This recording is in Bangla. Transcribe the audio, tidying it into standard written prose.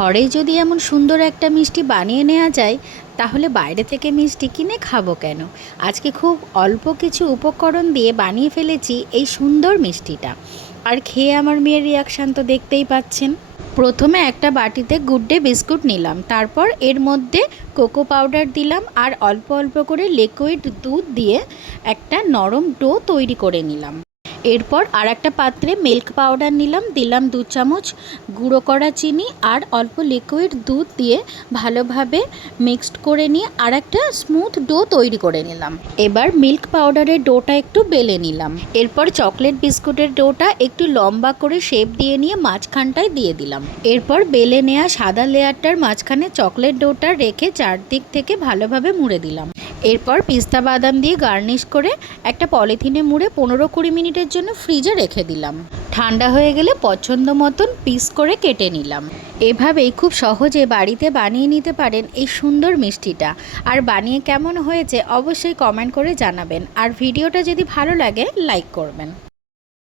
ঘরে যদি এমন সুন্দর একটা মিষ্টি বানিয়ে নেওয়া যায়, তাহলে বাইরে থেকে মিষ্টি কিনে খাবো কেন। আজকে খুব অল্প কিছু উপকরণ দিয়ে বানিয়ে ফেলেছি এই সুন্দর মিষ্টিটা। আর খেয়ে আমার মেয়ের রিয়াকশান তো দেখতেই পাচ্ছেন। প্রথমে একটা বাটিতে গুড ডে বিস্কুট নিলাম, তারপর এর মধ্যে কোকো পাউডার দিলাম আর অল্প অল্প করে লিকুইড দুধ দিয়ে একটা নরম ডো তৈরি করে নিলাম। এরপর আর একটা পাত্রে মিল্ক পাউডার নিলাম, দিলাম 2 চামচ গুঁড়ো করা চিনি আর অল্প লিকুইড দুধ দিয়ে ভালোভাবে মিক্সড করে নিয়ে আর একটা স্মুথ ডো তৈরি করে নিলাম। এবার মিল্ক পাউডারের ডোটা একটু বেলে নিলাম। এরপর চকলেট বিস্কুটের ডোটা একটু লম্বা করে শেপ দিয়ে নিয়ে মাঝখানটায় দিয়ে দিলাম। এরপর বেলে নেওয়া সাদা লেয়ারটার মাঝখানে চকলেট ডোটা রেখে চারদিক থেকে ভালোভাবে মুড়ে দিলাম। এরপর পিস্তা বাদাম দিয়ে গার্নিশ করে একটা পলিথিনে মুড়ে 15-20 মিনিটের জন্য ফ্রিজে রেখে দিলাম। ঠান্ডা হয়ে গেলে পছন্দ মতন পিস করে কেটে নিলাম। এভাবেই খুব সহজে বাড়িতে বানিয়ে নিতে পারেন এই সুন্দর মিষ্টিটা। আর বানিয়ে কেমন হয়েছে অবশ্যই কমেন্ট করে জানাবেন। আর ভিডিওটা যদি ভালো লাগে লাইক করবেন।